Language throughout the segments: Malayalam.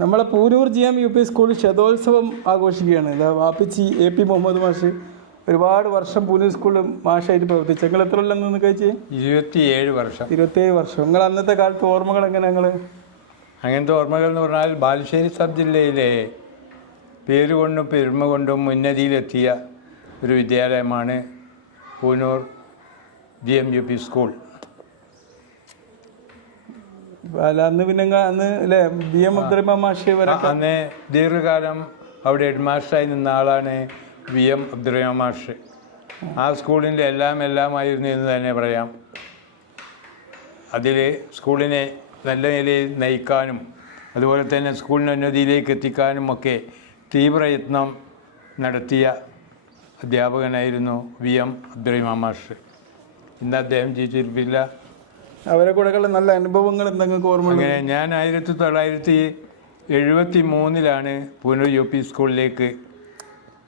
നമ്മളെ പൂനൂർ GM UP സ്കൂളിൽ ശതോത്സവം ആഘോഷിക്കുകയാണ്. ഇതാ വാപ്പിച്ചി AP മുഹമ്മദ് മാഷ് ഒരുപാട് വർഷം പൂനൂർ സ്കൂളിൽ മാഷായിട്ട് പ്രവർത്തിച്ചു. നിങ്ങൾ എത്ര കൊല്ലം നിന്ന് കഴിച്ച്? 27 വർഷം. 27 വർഷം. നിങ്ങൾ അന്നത്തെ കാലത്ത് ഓർമ്മകൾ എങ്ങനെ? അങ്ങനത്തെ ഓർമ്മകൾ എന്ന് പറഞ്ഞാൽ ബാലുശ്ശേരി സബ് ജില്ലയിലെ പേരുകൊണ്ടും പെരുമ കൊണ്ടും ഉന്നതിയിലെത്തിയ ഒരു വിദ്യാലയമാണ് പൂനൂർ GM UP സ്കൂൾ. അന്ന് പിന്നെ അന്ന് അല്ലേ BM അബ്ദുറഹ്മാൻ മാഷ് അന്ന് ദീർഘകാലം അവിടെ ഹെഡ് മാസ്റ്ററായി നിന്ന ആളാണ് BM അബ്ദുറഹ്മാൻ മാഷ്. ആ സ്കൂളിൻ്റെ എല്ലാമായിരുന്നു എന്ന് തന്നെ പറയാം. അതിൽ സ്കൂളിനെ നല്ല നിലയിൽ നയിക്കാനും അതുപോലെ തന്നെ സ്കൂളിനെ ഉന്നതിയിലേക്ക് എത്തിക്കാനും ഒക്കെ തീവ്രയത്നം നടത്തിയ അധ്യാപകനായിരുന്നു BM അബ്ദുറഹ്മാൻ മാഷ്. ഇന്ന് അദ്ദേഹം ജീവിച്ചിരിപ്പില്ല. അവരെ കൂടെ നല്ല അനുഭവങ്ങൾ എന്തെങ്കിലും ഓർമ്മ? അങ്ങനെ ഞാൻ 1973 പൂനൂർ UP സ്കൂളിലേക്ക്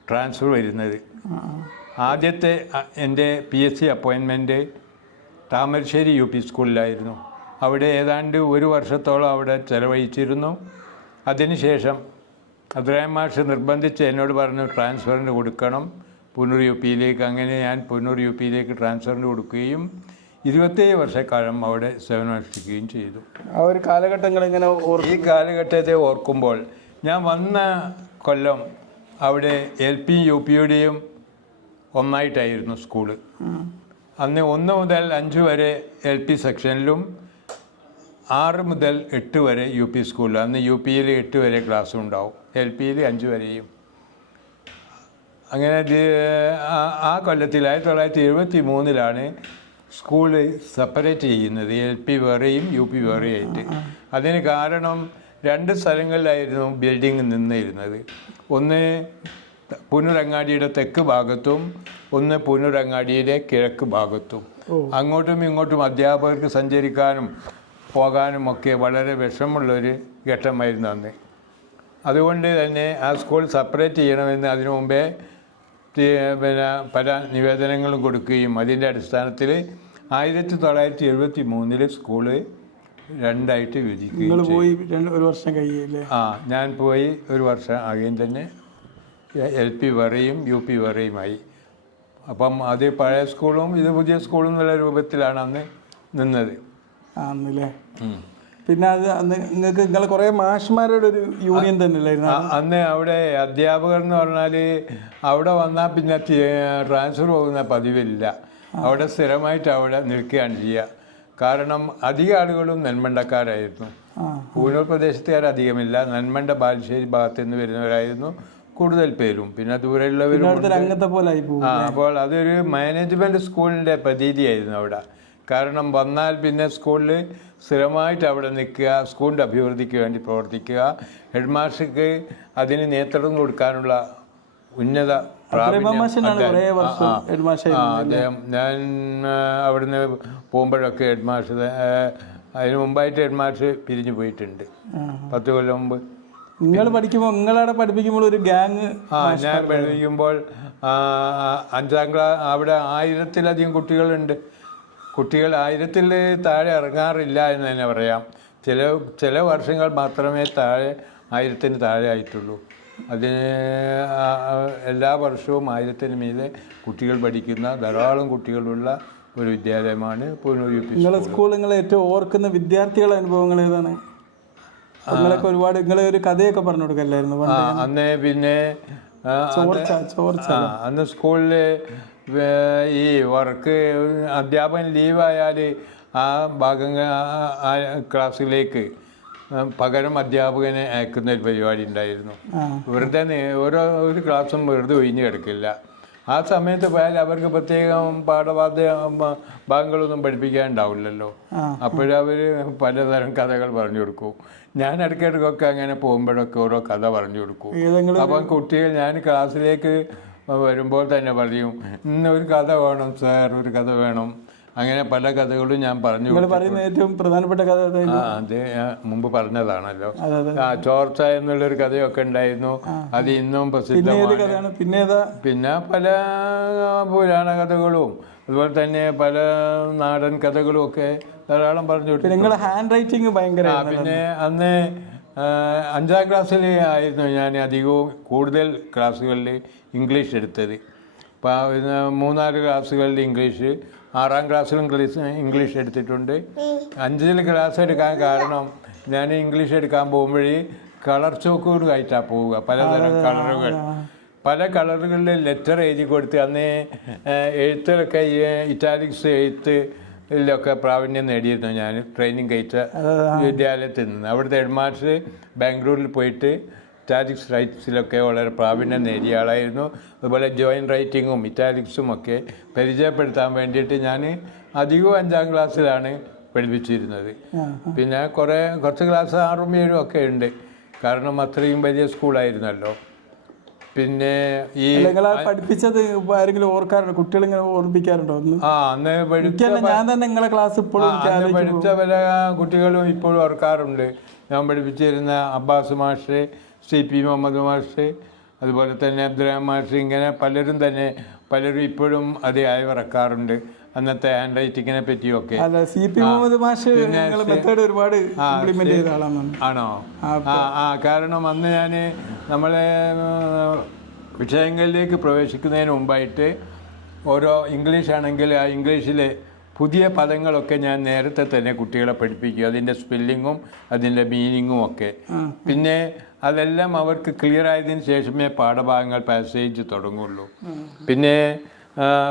ട്രാൻസ്ഫർ വരുന്നത്. ആദ്യത്തെ എൻ്റെ PSC അപ്പോയിൻമെൻറ്റ് താമരശ്ശേരി UP സ്കൂളിലായിരുന്നു. അവിടെ ഏതാണ്ട് 1 വർഷത്തോളം അവിടെ ചെലവഴിച്ചിരുന്നു. അതിനുശേഷം അബ്ദുറഹ്മാൻ മാഷ് നിർബന്ധിച്ച് എന്നോട് പറഞ്ഞു ട്രാൻസ്ഫറിന് കൊടുക്കണം പൂനൂർ UPയിലേക്ക്. അങ്ങനെ ഞാൻ പൂനൂർ UPയിലേക്ക് ട്രാൻസ്ഫറിന് കൊടുക്കുകയും 27 വർഷക്കാലം അവിടെ സേവനമനുഷ്ഠിക്കുകയും ചെയ്തു. ആ ഒരു കാലഘട്ടങ്ങൾ ഇങ്ങനെ ഈ കാലഘട്ടത്തെ ഓർക്കുമ്പോൾ ഞാൻ വന്ന കൊല്ലം അവിടെ LP UPയുടെയും ഒന്നായിട്ടായിരുന്നു സ്കൂള്. അന്ന് 1 മുതൽ 5 വരെ LP സെക്ഷനിലും 6 മുതൽ 8 വരെ UP സ്കൂളിൽ. അന്ന് UPയിൽ 8 വരെ ക്ലാസ്സും ഉണ്ടാവും, LPയിൽ 5 വരെയും. അങ്ങനെ ആ കൊല്ലത്തിൽ 1973 സ്കൂള് സെപ്പറേറ്റ് ചെയ്യുന്നത്, LP വേറെയും UP വേറെയായിട്ട്. അതിന് കാരണം 2 സ്ഥലങ്ങളിലായിരുന്നു ബിൽഡിംഗ് നിന്നിരുന്നത്. ഒന്ന് പുനരങ്ങാടിയുടെ തെക്ക് ഭാഗത്തും ഒന്ന് പുനരങ്ങാടിയുടെ കിഴക്ക് ഭാഗത്തും. അങ്ങോട്ടും ഇങ്ങോട്ടും അധ്യാപകർക്ക് സഞ്ചരിക്കാനും പോകാനും ഒക്കെ വളരെ വിഷമമുള്ളൊരു ഘട്ടമായിരുന്നു അന്ന്. അതുകൊണ്ട് തന്നെ ആ സ്കൂൾ സെപ്പറേറ്റ് ചെയ്യണമെന്ന് അതിനു മുമ്പേ പിന്നെ പല നിവേദനങ്ങളും കൊടുക്കുകയും അതിൻ്റെ അടിസ്ഥാനത്തിൽ 1973 സ്കൂള് 2ആയിട്ട് വിഭജിക്കുകയും ചെയ്തു. ഞാൻ പോയി 1 വർഷം ആകുകയും തന്നെ LP വേറെയും UP വേറെയുമായി. അപ്പം അത് പഴയ സ്കൂളും ഇത് പുതിയ സ്കൂളും എന്നുള്ള രൂപത്തിലാണ് അന്ന് നിന്നത്. പിന്നെ അത് അന്ന് നിങ്ങൾക്ക് നിങ്ങളെ കുറേ മാഷ്മാരുടെ ഒരു യൂണിയൻ തന്നെ അല്ലായിരുന്നു അന്ന് അവിടെ? അധ്യാപകർ എന്ന് പറഞ്ഞാൽ അവിടെ വന്നാൽ പിന്നെ ട്രാൻസ്ഫർ പോകുന്ന പതിവില്ല. അവിടെ സ്ഥിരമായിട്ട് അവിടെ നിൽക്കുകയാണ് ചെയ്യുക. കാരണം അധിക ആളുകളും നെന്മണ്ടക്കാരായിരുന്നു. പൂനൂർ പ്രദേശത്തുകാരധികമില്ല. നെന്മണ്ട ബാലുശ്ശേരി ഭാഗത്ത് നിന്ന് വരുന്നവരായിരുന്നു കൂടുതൽ പേരും. പിന്നെ ദൂരെയുള്ളവരും. അപ്പോൾ അതൊരു മാനേജ്മെൻറ്റ് സ്കൂളിൻ്റെ പ്രതീതിയായിരുന്നു അവിടെ. കാരണം വന്നാൽ പിന്നെ സ്കൂളിൽ സ്ഥിരമായിട്ട് അവിടെ നിൽക്കുക, സ്കൂളിൻ്റെ അഭിവൃദ്ധിക്ക് വേണ്ടി പ്രവർത്തിക്കുക, ഹെഡ് മാസ്റ്റർക്ക് അതിന് നേതൃത്വം കൊടുക്കാനുള്ള ഉന്നത അദ്ദേഹം. ഞാൻ അവിടുന്ന് പോകുമ്പോഴൊക്കെ ഹെഡ് മാസ്റ്റർ, അതിന് മുമ്പായിട്ട് ഹെഡ് മാസ്റ്റർ പിരിഞ്ഞു പോയിട്ടുണ്ട് 10 കൊല്ലം മുമ്പ്. നിങ്ങൾ പഠിക്കുമ്പോൾ നിങ്ങളവിടെ പഠിപ്പിക്കുമ്പോൾ ഒരു ഗ്യാങ്? ഞാൻ പഠിപ്പിക്കുമ്പോൾ 5ാം ക്ലാസ് അവിടെ 1000-ലധികം കുട്ടികളുണ്ട്. കുട്ടികൾ 1000-ൽ താഴെ ഇറങ്ങാറില്ല എന്ന് തന്നെ പറയാം. ചില വർഷങ്ങൾ മാത്രമേ 1000-ന് താഴെ ആയിട്ടുള്ളൂ. അതിന് എല്ലാ വർഷവും 1000-ന് മീതെ കുട്ടികൾ പഠിക്കുന്ന ധാരാളം കുട്ടികളുള്ള ഒരു വിദ്യാലയമാണ് പൂനൂർ UP. നിങ്ങളെ സ്കൂൾ നിങ്ങൾ ഏറ്റവും ഓർക്കുന്ന വിദ്യാർത്ഥികളുടെ അനുഭവങ്ങൾ ഏതാണ്? നിങ്ങളൊക്കെ ഒരുപാട് നിങ്ങളെ ഒരു കഥയൊക്കെ പറഞ്ഞു കൊടുക്കല്ലായിരുന്നു അന്ന്? പിന്നെ അന്ന് സ്കൂളിൽ ഈ വർക്ക് അധ്യാപകൻ ലീവായാൽ ആ ക്ലാസ്സിലേക്ക് പകരം അധ്യാപകനെ അയക്കുന്ന ഒരു പരിപാടി ഉണ്ടായിരുന്നു. വെറുതെ ഒരു ക്ലാസ്സും വെറുതെ ഒഴിഞ്ഞു കിടക്കില്ല. ആ സമയത്ത് പോയാൽ അവർക്ക് പ്രത്യേകം പാഠവാദ്യ ഭാഗങ്ങളൊന്നും പഠിപ്പിക്കാനുണ്ടാവില്ലല്ലോ. അപ്പോഴവർ പലതരം കഥകൾ പറഞ്ഞു കൊടുക്കും. ഞാൻ ഇടയ്ക്കിടയ്ക്കൊക്കെ അങ്ങനെ പോകുമ്പോഴൊക്കെ ഓരോ കഥ പറഞ്ഞു കൊടുക്കും. അപ്പം കുട്ടികൾ ഞാൻ ക്ലാസ്സിലേക്ക് വരുമ്പോൾ തന്നെ പറയും, ഇന്നൊരു കഥ വേണം സാർ, ഒരു കഥ വേണം. അങ്ങനെ പല കഥകളും ഞാൻ പറഞ്ഞു. ഏറ്റവും പ്രധാനപ്പെട്ട കഥ അത് മുമ്പ് പറഞ്ഞതാണല്ലോ. ചോർച്ച എന്നുള്ളൊരു കഥയൊക്കെ ഉണ്ടായിരുന്നു. അത് ഇന്നും പ്രസിദ്ധമാണ്. പിന്നെ പല പുരാണ കഥകളും അതുപോലെ തന്നെ പല നാടൻ കഥകളും ഒക്കെ ധാരാളം പറഞ്ഞു കൊടുത്തു. നിങ്ങളുടെ ഹാൻഡ് റൈറ്റിംഗ് ഭയങ്കര. പിന്നെ അന്ന് 5ാം ക്ലാസ്സിൽ ആയിരുന്നു ഞാൻ അധികവും കൂടുതൽ ക്ലാസ്സുകളിൽ ഇംഗ്ലീഷ് എടുത്തത്. ഇപ്പോൾ 3-4 ക്ലാസ്സുകളിൽ ഇംഗ്ലീഷ്, 6ാം ക്ലാസ്സിലും ഇംഗ്ലീഷ് എടുത്തിട്ടുണ്ട്. 5ൽ ക്ലാസ് എടുക്കാൻ കാരണം ഞാൻ ഇംഗ്ലീഷ് എടുക്കാൻ പോകുമ്പോഴേ കളർ ചോക്കോട് ആയിട്ടാണ് പോവുക. പലതരം കളറുകൾ, പല കളറുകളിൽ ലെറ്റർ എഴുതി കൊടുത്ത് അന്ന് എഴുത്തിലൊക്കെ ഇറ്റാലിക്സ് എഴുത്തിലൊക്കെ പ്രാവീണ്യം നേടിയിരുന്നു ഞാൻ ട്രെയിനിങ് കഴിച്ച വിദ്യാലയത്തിൽ നിന്ന്. അവിടുത്തെ ഹെഡ് മാസ്റ്റർ ബാംഗ്ലൂരിൽ പോയിട്ട് ഇറ്റാലിക്സ് റൈറ്റ്സിലൊക്കെ വളരെ പ്രാവീണ്യം നേടിയ ആളായിരുന്നു. അതുപോലെ ജോയിൻറ്റ് റൈറ്റിങ്ങും ഇറ്റാലിക്സും ഒക്കെ പരിചയപ്പെടുത്താൻ വേണ്ടിയിട്ട് ഞാൻ അധികവും 5ാം ക്ലാസ്സിലാണ് പഠിപ്പിച്ചിരുന്നത്. പിന്നെ കുറച്ച് ക്ലാസ് 6ഉം 7ഉം ഒക്കെ ഉണ്ട്, കാരണം അത്രയും വലിയ സ്കൂളായിരുന്നല്ലോ. പിന്നെ ഈ പഠിപ്പിച്ചത് ആരെങ്കിലും ഓർക്കാറുണ്ടോ? കുട്ടികളിങ്ങനെ ഓർമ്മിപ്പിക്കാറുണ്ടോ? അന്ന് ഞാൻ തന്നെ നിങ്ങളെ ക്ലാസ് ഇപ്പോഴും പഠിച്ച പല കുട്ടികളും ഇപ്പോഴും ഓർക്കാറുണ്ട്. ഞാൻ പഠിപ്പിച്ചിരുന്ന അബ്ബാസ് മാഷ്, CP മുഹമ്മദ് മാഷ്, അതുപോലെ തന്നെ അബ്ദുറഹ്മാൻ മാഷ്, ഇങ്ങനെ പലരും ഇപ്പോഴും അത് അയവിറക്കാറുണ്ട് അന്നത്തെ ഹാൻഡ് റൈറ്റിങ്ങിനെ പറ്റിയൊക്കെ. ആണോ? കാരണം അന്ന് ഞാൻ നമ്മളെ വിഷയങ്ങളിലേക്ക് പ്രവേശിക്കുന്നതിന് മുമ്പായിട്ട് ഓരോ ഇംഗ്ലീഷ് ആണെങ്കിൽ ആ ഇംഗ്ലീഷിലെ പുതിയ പദങ്ങളൊക്കെ ഞാൻ നേരത്തെ തന്നെ കുട്ടികളെ പഠിപ്പിക്കും, അതിൻ്റെ സ്പെല്ലിങ്ങും അതിൻ്റെ മീനിങ്ങും ഒക്കെ. പിന്നെ അതെല്ലാം അവർക്ക് ക്ലിയർ ആയതിനു ശേഷമേ പാഠഭാഗങ്ങൾ പാസേജ് തുടങ്ങുള്ളൂ. പിന്നെ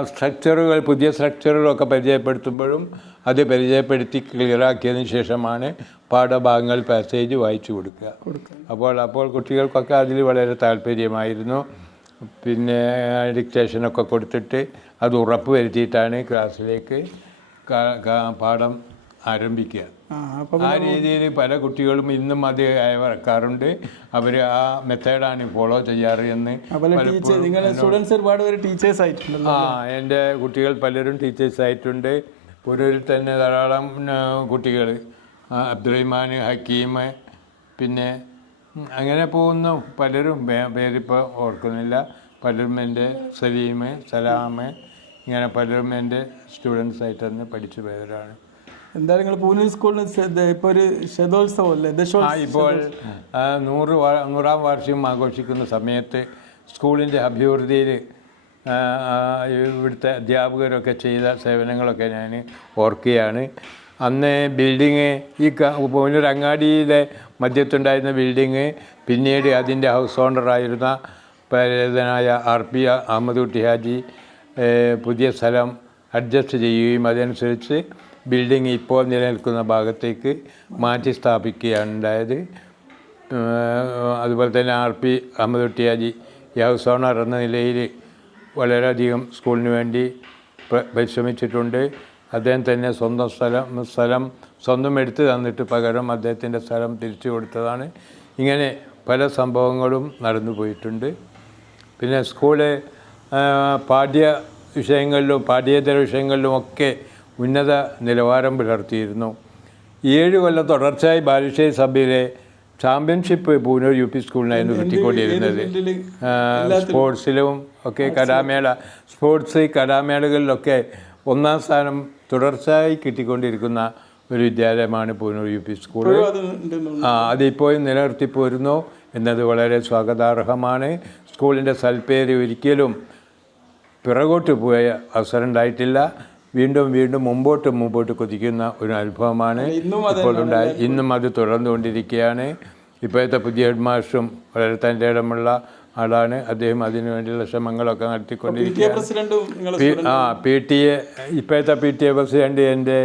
സ്ട്രക്ചറുകൾ, പുതിയ സ്ട്രക്ചറുകളൊക്കെ പരിചയപ്പെടുത്തുമ്പോഴും അത് പരിചയപ്പെടുത്തി ക്ലിയറാക്കിയതിന് ശേഷമാണ് പാഠഭാഗങ്ങൾ പാസേജ് വായിച്ചു കൊടുക്കുക. അപ്പോൾ കുട്ടികൾക്കൊക്കെ അതിൽ വളരെ താല്പര്യമായിരുന്നു. പിന്നെ ഡിക്റ്റേഷനൊക്കെ കൊടുത്തിട്ട് അത് ഉറപ്പ് വരുത്തിയിട്ടാണ് ക്ലാസ്സിലേക്ക് പാഠം ആരംഭിക്കുക. ആ രീതിയിൽ പല കുട്ടികളും ഇന്നും അത് അയവിറക്കാറുണ്ട്. അവർ ആ മെത്തേഡാണ് ഫോളോ ചെയ്യാറ് എന്ന്. എൻ്റെ കുട്ടികൾ പലരും ടീച്ചേഴ്സായിട്ടുണ്ട്. പുരൂരിൽ തന്നെ ധാരാളം കുട്ടികൾ, അബ്ദുറഹ്മാൻ, ഹക്കീം, പിന്നെ അങ്ങനെ പോകുന്നു പലരും. പേരിപ്പോൾ ഓർക്കുന്നില്ല. പലരും എൻ്റെ സലീം, സലാം, ഇങ്ങനെ പലരും എൻ്റെ സ്റ്റുഡൻസായിട്ട് തന്നെ പഠിച്ചു പോയവരാണ്. എന്തായാലും നിങ്ങൾ പൂനൂർ സ്കൂളിന് ഇപ്പോൾ ഒരു ശതോത്സവം അല്ലേ? ഇപ്പോൾ 100ാം വാർഷികം ആഘോഷിക്കുന്ന സമയത്ത് സ്കൂളിൻ്റെ അഭിവൃദ്ധിയിൽ ഇവിടുത്തെ അധ്യാപകരൊക്കെ ചെയ്ത സേവനങ്ങളൊക്കെ ഞാൻ ഓർക്കുകയാണ്. അന്ന് ബിൽഡിങ്, ഈ പൂനൂർ അങ്ങാടിയിലെ മധ്യത്തുണ്ടായിരുന്ന ബിൽഡിങ് പിന്നീട് അതിൻ്റെ ഹൗസ് ഓണറായിരുന്ന പരേതനായ RP അഹമ്മദ് കുട്ടി ഹാജി പുതിയ സ്ഥലം അഡ്ജസ്റ്റ് ചെയ്യുകയും അതനുസരിച്ച് ബിൽഡിംഗ് ഇപ്പോൾ നിലനിൽക്കുന്ന ഭാഗത്തേക്ക് മാറ്റി സ്ഥാപിക്കുകയാണ് ഉണ്ടായത്. അതുപോലെ തന്നെ RP അഹമ്മദ് കുട്ടി ഹാജി ഈ ഹൗസ് ഓണർ എന്ന നിലയിൽ വളരെയധികം സ്കൂളിന് വേണ്ടി പരിശ്രമിച്ചിട്ടുണ്ട്. അദ്ദേഹം തന്നെ സ്ഥലം സ്വന്തം എടുത്ത് തന്നിട്ട് പകരം അദ്ദേഹത്തിൻ്റെ സ്ഥലം തിരിച്ചു കൊടുത്തതാണ്. ഇങ്ങനെ പല സംഭവങ്ങളും നടന്നു പോയിട്ടുണ്ട്. പിന്നെ സ്കൂള് പാഠ്യ വിഷയങ്ങളിലും പാഠ്യേതര വിഷയങ്ങളിലുമൊക്കെ ഉന്നത നിലവാരം പുലർത്തിയിരുന്നു. 7 കൊല്ലം തുടർച്ചയായി ബാലുശ്ശേരി സഭയിലെ ചാമ്പ്യൻഷിപ്പ് പൂനൂർ UP സ്കൂളിനായിരുന്നു കിട്ടിക്കൊണ്ടിരുന്നത്. സ്പോർട്സിലും ഒക്കെ സ്പോർട്സ് കലാമേളകളിലൊക്കെ 1ാം സ്ഥാനം തുടർച്ചയായി കിട്ടിക്കൊണ്ടിരിക്കുന്ന ഒരു വിദ്യാലയമാണ് പൂനൂർ UP സ്കൂൾ. അതിപ്പോഴും നിലനിർത്തിപ്പോരുന്നു എന്നത് വളരെ സ്വാഗതാർഹമാണ്. സ്കൂളിൻ്റെ സൽപ്പേര് ഒരിക്കലും പിറകോട്ട് പോയ അവസരം ഉണ്ടായിട്ടില്ല. വീണ്ടും മുമ്പോട്ട് കുതിക്കുന്ന ഒരു അനുഭവമാണ് ഇപ്പോൾ ഉണ്ടായി. ഇന്നും അത് തുടർന്നുകൊണ്ടിരിക്കുകയാണ്. ഇപ്പോഴത്തെ പുതിയ ഹെഡ് മാസ്റ്ററും വളരെ തൻ്റെ ഇടമുള്ള ആളാണ്. അദ്ദേഹം അതിനു വേണ്ടിയുള്ള ശ്രമങ്ങളൊക്കെ നടത്തിക്കൊണ്ടിരിക്കുകയാണ്. ഇപ്പോഴത്തെ PTA പ്രസിഡന്റ് എൻ്റെ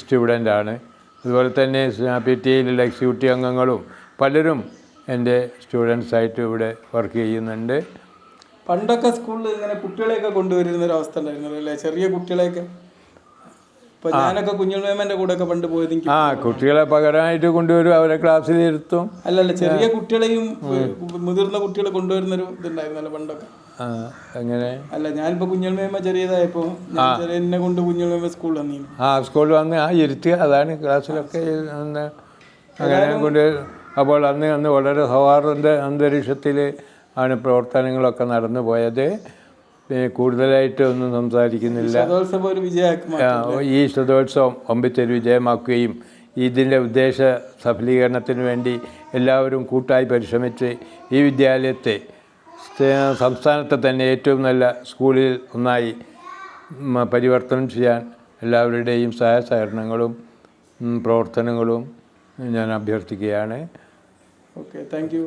സ്റ്റുഡൻ്റാണ്. അതുപോലെ തന്നെ PTAയിലുള്ള എക്സിക്യൂട്ടീവ് അംഗങ്ങളും പലരും എൻ്റെ സ്റ്റുഡൻസായിട്ട് ഇവിടെ വർക്ക് ചെയ്യുന്നുണ്ട്. പണ്ടൊക്കെ സ്കൂളിൽ ഇങ്ങനെ കുട്ടികളെയൊക്കെ കൊണ്ടുവരുന്ന ഒരു അവസ്ഥ ഉണ്ടായിരുന്നു അല്ലേ? ചെറിയ കുട്ടികളെയൊക്കെ. ഇപ്പൊ ഞാനൊക്കെ കുഞ്ഞുമേമന്റെ കൂടെ ഒക്കെ പണ്ട് പോയത്. കുട്ടികളെ പകരമായിട്ട് കൊണ്ടുവരും, അവരെ ക്ലാസ്സിൽ ഇരുത്തും. അല്ലല്ല, ചെറിയ കുട്ടികളെയും മുതിർന്ന കുട്ടികളെ കൊണ്ടുവരുന്നൊരു ഇതുണ്ടായിരുന്നല്ലോ പണ്ടൊക്കെ. അങ്ങനെ അല്ല, ഞാനിപ്പോ കുഞ്ഞുമേമ ചെറിയതായപ്പോ എന്നെ കൊണ്ട് കുഞ്ഞുമേമ സ്കൂളിൽ വന്നു. സ്കൂളിൽ വന്ന് ഇരുത്തുക, അതാണ് ക്ലാസ്സിലൊക്കെ അങ്ങനെ കൊണ്ട്. അപ്പോൾ അന്ന് വളരെ സൗഹാർദ്ദ അന്തരീക്ഷത്തിൽ ആണ് പ്രവർത്തനങ്ങളൊക്കെ നടന്നു പോയത്. കൂടുതലായിട്ട് ഒന്നും സംസാരിക്കുന്നില്ല. ഈ ശതോത്സവം ഒമ്പിച്ചൊരു വിജയമാക്കുകയും ഇതിൻ്റെ ഉദ്ദേശ സഫലീകരണത്തിന് വേണ്ടി എല്ലാവരും കൂട്ടായി പരിശ്രമിച്ച് ഈ വിദ്യാലയത്തെ സംസ്ഥാനത്തെ തന്നെ ഏറ്റവും നല്ല സ്കൂളിൽ ഒന്നായി പരിവർത്തനം ചെയ്യാൻ എല്ലാവരുടെയും സഹായ സഹകരണങ്ങളും പ്രവർത്തനങ്ങളും ഞാൻ അഭ്യർത്ഥിക്കുകയാണ്. Okay, thank you.